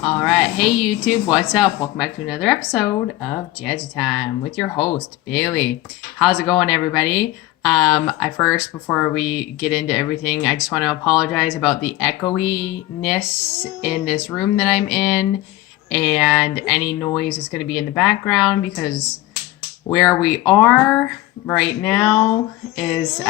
All right, hey YouTube, what's up? Welcome back to another episode of Jazzy Time with your host Bailey. How's it going, everybody? Before we get into everything, I just want to apologize about the echoiness in this room that I'm in, and any noise is going to be in the background because where we are right now is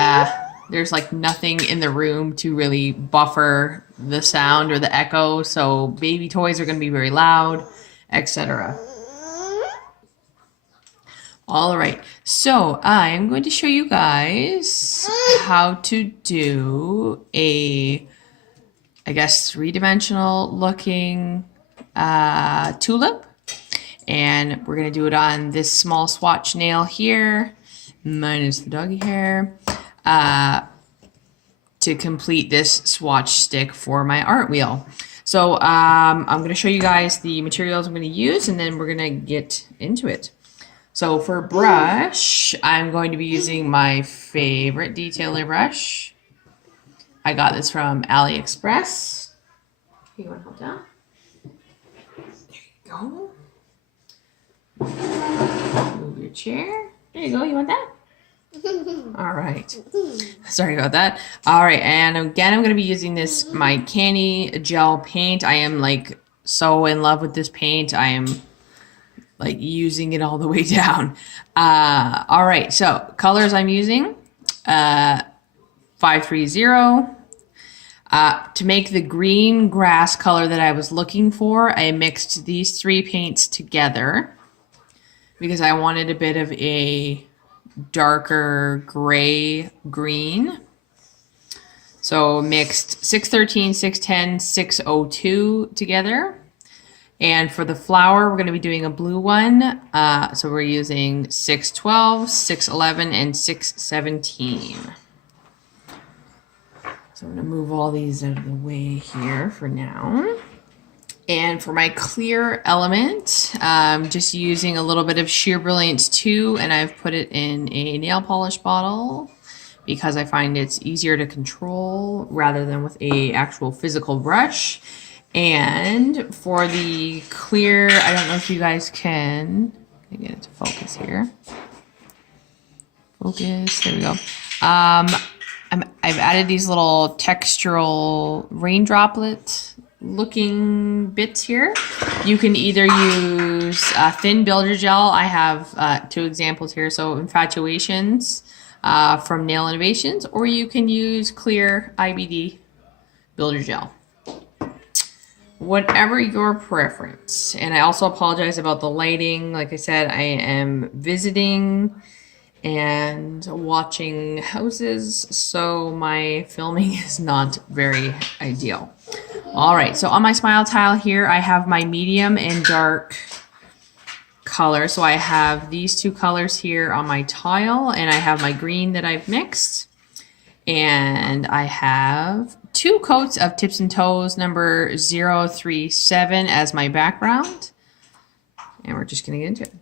there's like nothing in the room to really buffer the sound or the echo, so baby toys are going to be very loud, etc. All right, so I am going to show you guys how to do a, I guess, three-dimensional looking tulip. And we're going to do it on this small swatch nail here, minus the doggy hair, to complete this swatch stick for my art wheel. So I'm going to show you guys the materials I'm going to use, and then we're going to get into it. So for brush, I'm going to be using my favorite detailer brush. I got this from Aliexpress. You want to hold down? There you go. Move your chair. There you go. You want that? All right. Sorry about that. All right. And again, I'm going to be using this, my Canni gel paint. I am like so in love with this paint. I am like using it all the way down. All right. So colors I'm using, 530. To make the green grass color that I was looking for, I mixed these three paints together because I wanted a bit of a darker gray green. So mixed 613, 610, 602 together. And for the flower, we're going to be doing a blue one. So we're using 612, 611, and 617. So I'm going to move all these out of the way here for now. And for my clear element, I'm just using a little bit of Sheer Brilliance 2, and I've put it in a nail polish bottle because I find it's easier to control rather than with a actual physical brush. And for the clear, I don't know if you guys can get it to focus here. Focus, there we go. I've added these little textural rain droplet looking bits here. You can either use thin builder gel. I have two examples here. So Infatuationz from Nail Innovations, or you can use clear IBD builder gel. Whatever your preference. And I also apologize about the lighting. Like I said, I am visiting and watching houses, so my filming is not very ideal. All right, so on my smile tile here, I have my medium and dark color. So I have these two colors here on my tile, and I have my green that I've mixed. And I have two coats of Tips and Toes number 037 as my background. And we're just gonna get into it.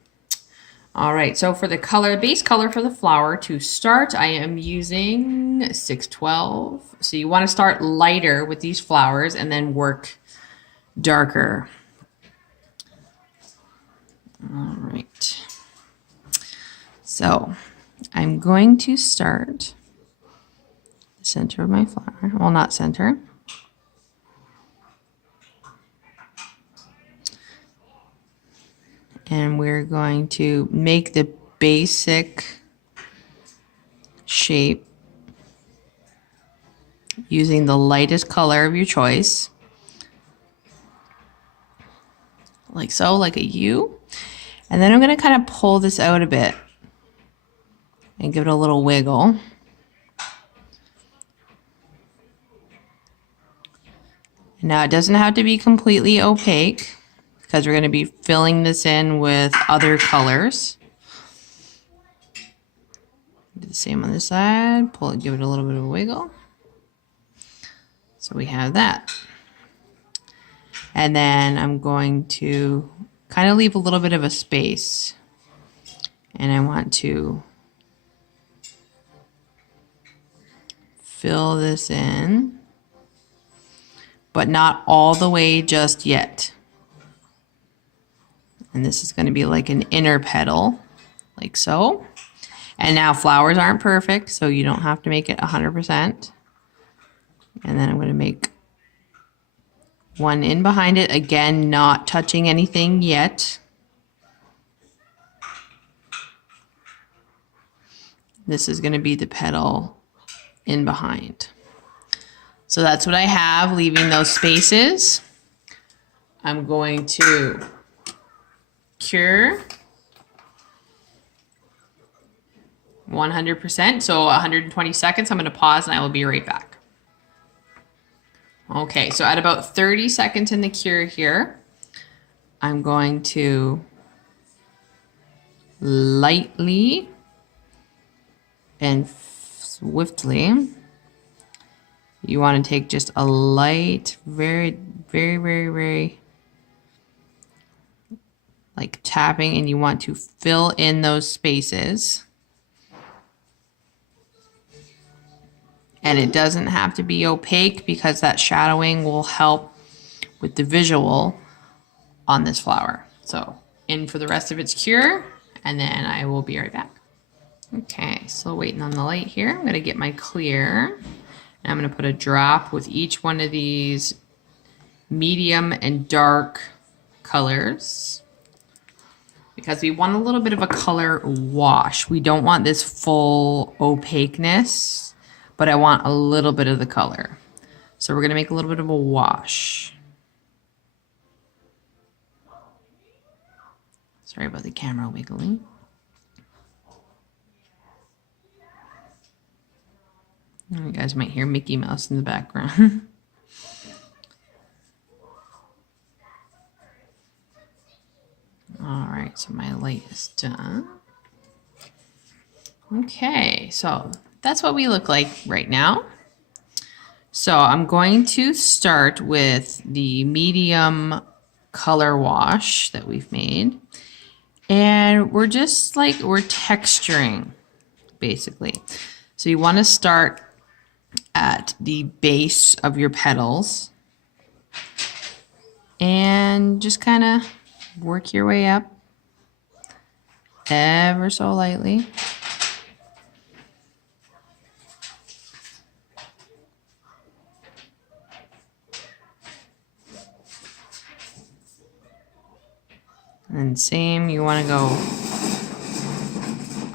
All right, so for the color, base color for the flower to start, I am using 612. So you want to start lighter with these flowers and then work darker. All right. So I'm going to start the center of my flower. Well, not center. And we're going to make the basic shape using the lightest color of your choice. Like so, like a U. And then I'm going to kind of pull this out a bit and give it a little wiggle. Now it doesn't have to be completely opaque, because we're going to be filling this in with other colors. Do the same on this side. Pull it, give it a little bit of a wiggle. So we have that. And then I'm going to kind of leave a little bit of a space. And I want to fill this in, but not all the way just yet. And this is going to be like an inner petal, like so. And now flowers aren't perfect, so you don't have to make it 100%. And then I'm going to make one in behind it, again, not touching anything yet. This is going to be the petal in behind. So that's what I have, leaving those spaces. I'm going to cure 100%, so 120 seconds. I'm going to pause and I will be right back. Okay, so at about 30 seconds in the cure here, I'm going to lightly and swiftly, you want to take just a light, very like tapping, and you want to fill in those spaces. And it doesn't have to be opaque because that shadowing will help with the visual on this flower. So in for the rest of its cure, and then I will be right back. Okay, so waiting on the light here. I'm gonna get my clear. And I'm gonna put a drop with each one of these medium and dark colors, because we want a little bit of a color wash. We don't want this full opaqueness, but I want a little bit of the color. So we're gonna make a little bit of a wash. Sorry about the camera wiggling. You guys might hear Mickey Mouse in the background. All right, so my light is done. Okay, so that's what we look like right now. So I'm going to start with the medium color wash that we've made. And we're just like, we're texturing, basically. So you want to start at the base of your petals and just kind of work your way up ever so lightly. And same, you want to go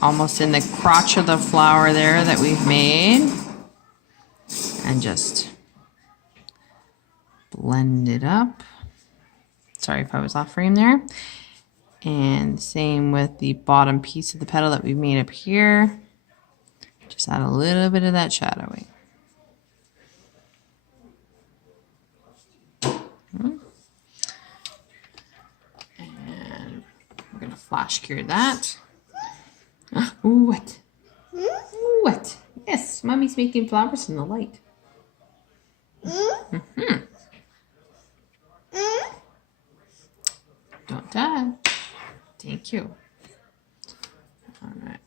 almost in the crotch of the flower there that we've made. And just blend it up. Sorry if I was off frame there. And same with the bottom piece of the petal that we've made up here. Just add a little bit of that shadowing. And we're going to flash cure that. Ooh, what? Ooh, what? Yes, Mommy's making flowers in the light. Don't die. Thank you. All right.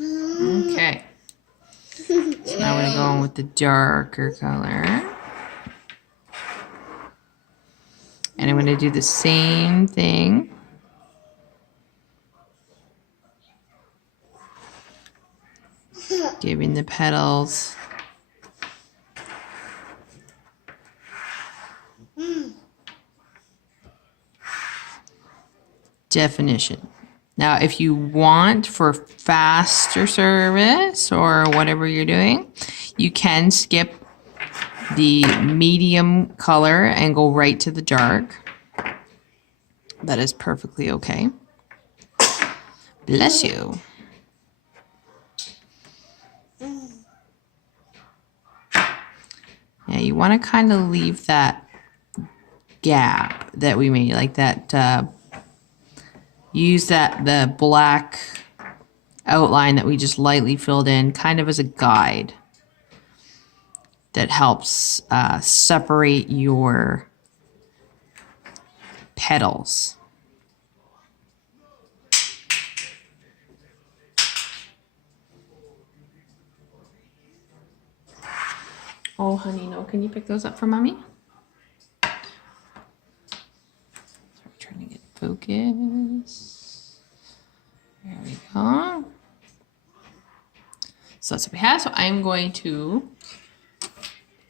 Okay. So now we're going to go in with the darker color. And I'm going to do the same thing. Giving the petals definition. Now, if you want for faster service or whatever you're doing, you can skip the medium color and go right to the dark. That is perfectly okay. Bless you. Yeah, you want to kind of leave that gap that we made, like that, use the black outline that we just lightly filled in kind of as a guide that helps separate your petals. Oh, honey, no. Can you pick those up for Mommy? Sorry, trying to get Focus. There we go. So that's what we have. So I'm going to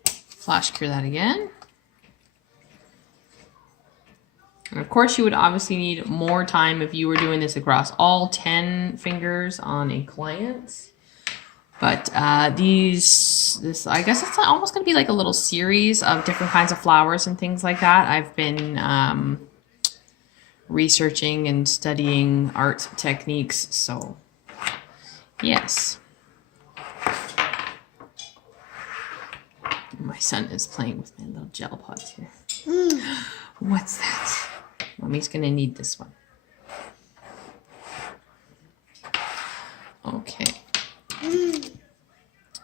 flash cure that again. And of course, you would obviously need more time if you were doing this across all 10 fingers on a client. But I guess it's almost going to be like a little series of different kinds of flowers and things like that. I've been researching and studying art techniques, so yes. My son is playing with my little gel pots here. What's that? Mommy's gonna need this one. Okay.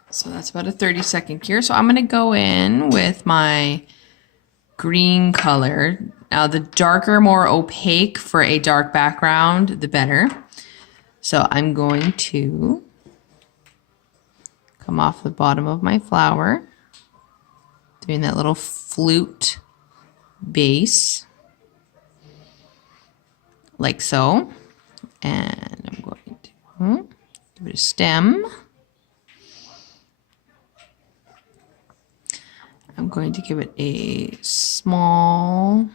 So that's about a 30-second cure. So I'm gonna go in with my green color. Now the darker, more opaque for a dark background, the better. So I'm going to come off the bottom of my flower, doing that little flute base, like so. And I'm going to give it a stem. I'm going to give it a small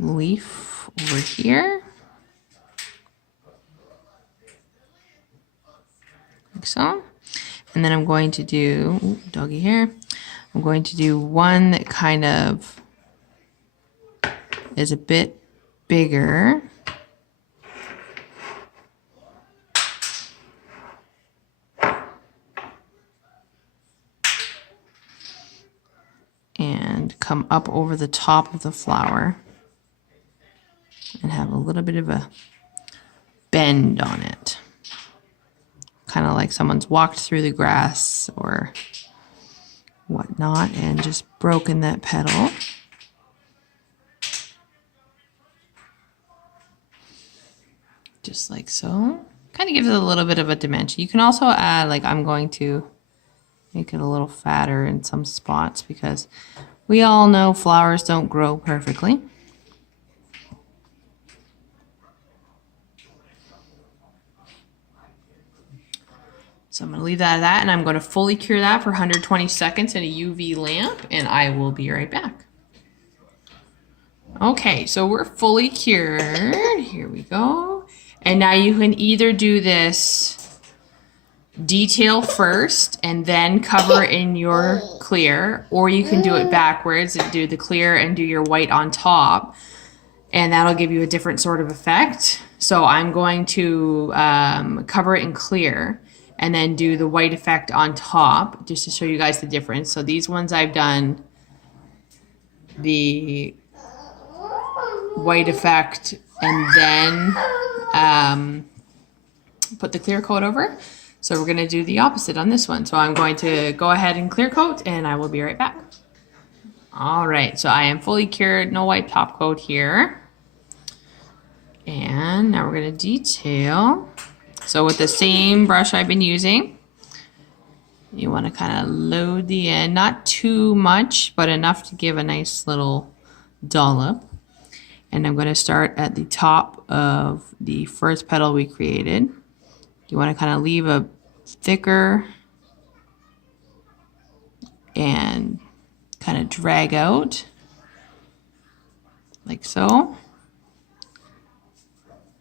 leaf over here, like so. And then I'm going to do, ooh, doggy hair, I'm going to do one that kind of is a bit bigger. And come up over the top of the flower and have a little bit of a bend on it. Kind of like someone's walked through the grass or whatnot and just broken that petal. Just like so. Kind of gives it a little bit of a dimension. You can also add, like I'm going to make it a little fatter in some spots because we all know flowers don't grow perfectly. So I'm going to leave that at that, and I'm going to fully cure that for 120 seconds in a UV lamp, and I will be right back. Okay, so we're fully cured. Here we go. And now you can either do this detail first and then cover in your clear, or you can do it backwards and do the clear and do your white on top, and that'll give you a different sort of effect. So I'm going to cover it in clear and then do the white effect on top just to show you guys the difference. So these ones I've done the white effect and then put the clear coat over. So we're going to do the opposite on this one. So I'm going to go ahead and clear coat, and I will be right back. All right, so I am fully cured, no white top coat here. And now we're going to detail. So with the same brush I've been using, you want to kind of load the end, not too much, but enough to give a nice little dollop. And I'm going to start at the top of the first petal we created. You want to kind of leave a thicker and kind of drag out like so.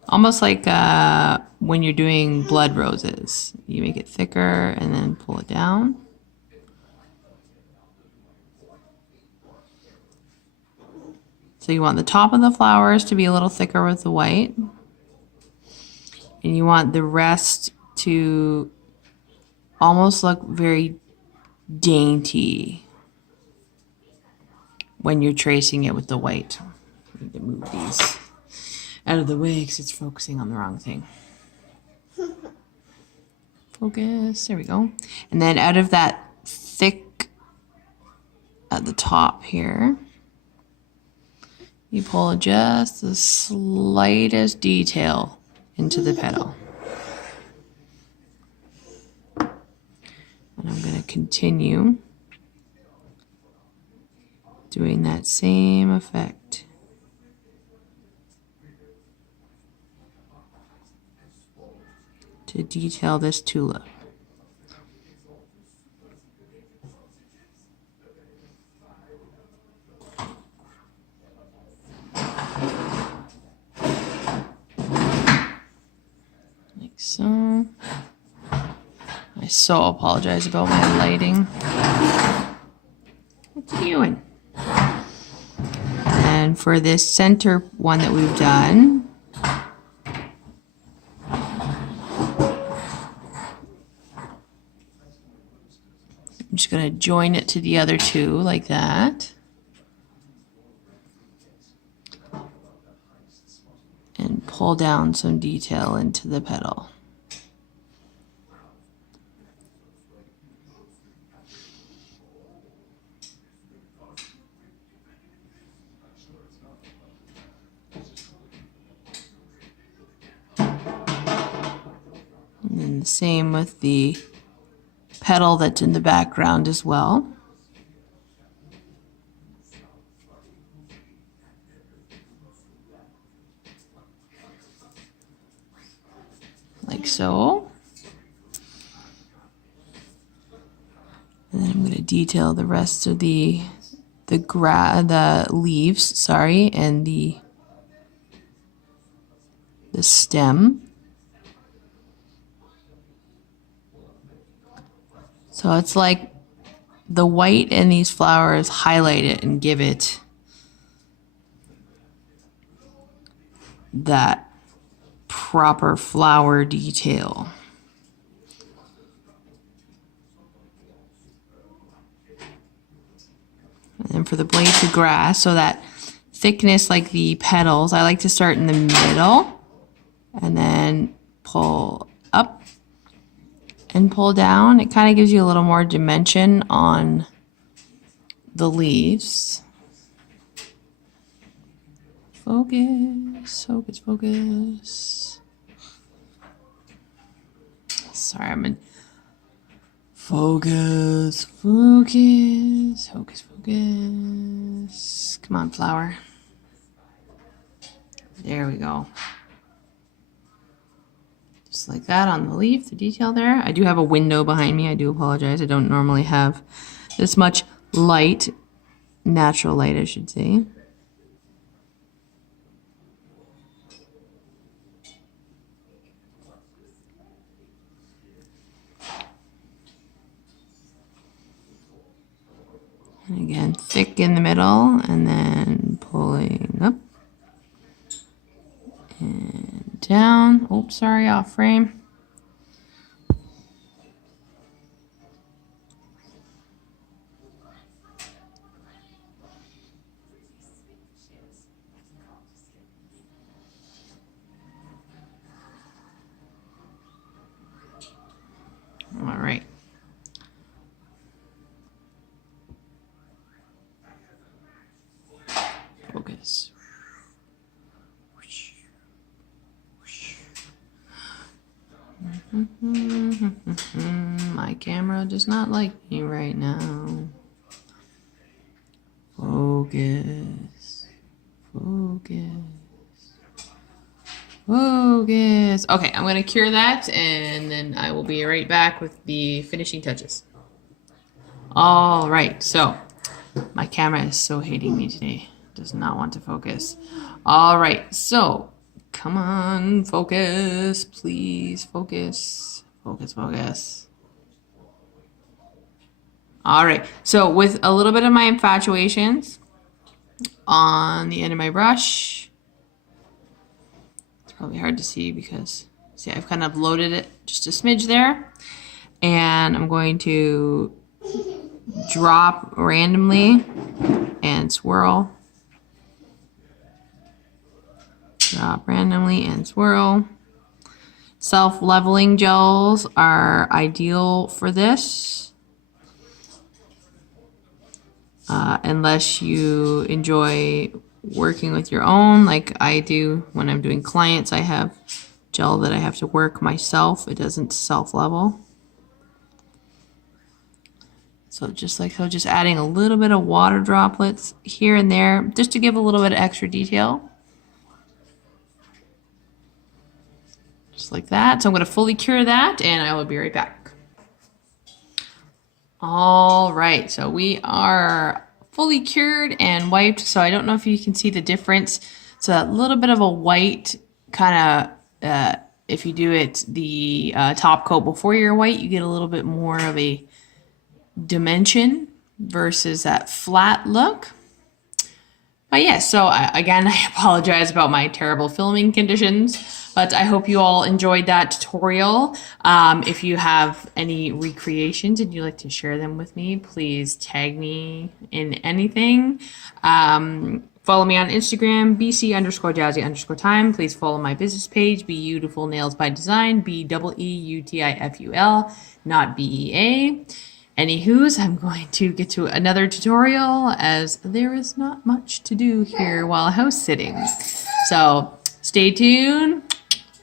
Almost like when you're doing blood roses. You make it thicker and then pull it down. So you want the top of the flowers to be a little thicker with the white. And you want the rest to almost look very dainty when you're tracing it with the white. I need to move these out of the way because it's focusing on the wrong thing. Focus, there we go. And then out of that thick at the top here, you pull just the slightest detail into the petal. And I'm going to continue doing that same effect. To detail this tulip. Like so. I so apologize about my lighting. What are you doing? And for this center one that we've done, I'm just going to join it to the other two like that. And pull down some detail into the petal. And then the same with the petal that's in the background as well. Like so. And then I'm going to detail the rest of the leaves, sorry, and the stem. So it's like the white in these flowers highlight it and give it that proper flower detail. And then for the blades of grass, so that thickness like the petals, I like to start in the middle and then pull up and pull down. It kind of gives you a little more dimension on the leaves. Focus, focus, focus. Sorry, I'm in focus, focus, focus, focus. Come on, flower. There we go. Just like that on the leaf, the detail there. I do have a window behind me. I do apologize. I don't normally have this much light, natural light, I should say. And again, thick in the middle and then pulling up and down. Oops, sorry, off frame. All right. Focus. My camera does not like me right now. Focus. Focus. Focus. Okay, I'm going to cure that and then I will be right back with the finishing touches. All right, so my camera is so hating me today. Does not want to focus. All right, so come on, focus, please, focus, focus, focus. All right, so with a little bit of my infatuations on the end of my brush, it's probably hard to see because, see, I've kind of loaded it just a smidge there, and I'm going to drop randomly and swirl. Drop randomly and swirl. Self-leveling gels are ideal for this. Unless you enjoy working with your own, like I do when I'm doing clients, I have gel that I have to work myself. It doesn't self-level. So just like so, just adding a little bit of water droplets here and there, just to give a little bit of extra detail. Just like that. So I'm going to fully cure that, and I will be right back. All right, so we are fully cured and wiped. So I don't know if you can see the difference. So that little bit of a white kind of, if you do it the top coat before your white, you get a little bit more of a dimension versus that flat look. But yeah, so again, I apologize about my terrible filming conditions, but I hope you all enjoyed that tutorial. If you have any recreations and you'd like to share them with me, please tag me in anything. Follow me on Instagram, bc_jazzy_time. Please follow my business page, Beautiful Nails by Design, BEEUTIFUL, not BEA. Anywho's, I'm going to get to another tutorial as there is not much to do here while house sitting. So stay tuned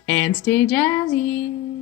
and stay jazzy.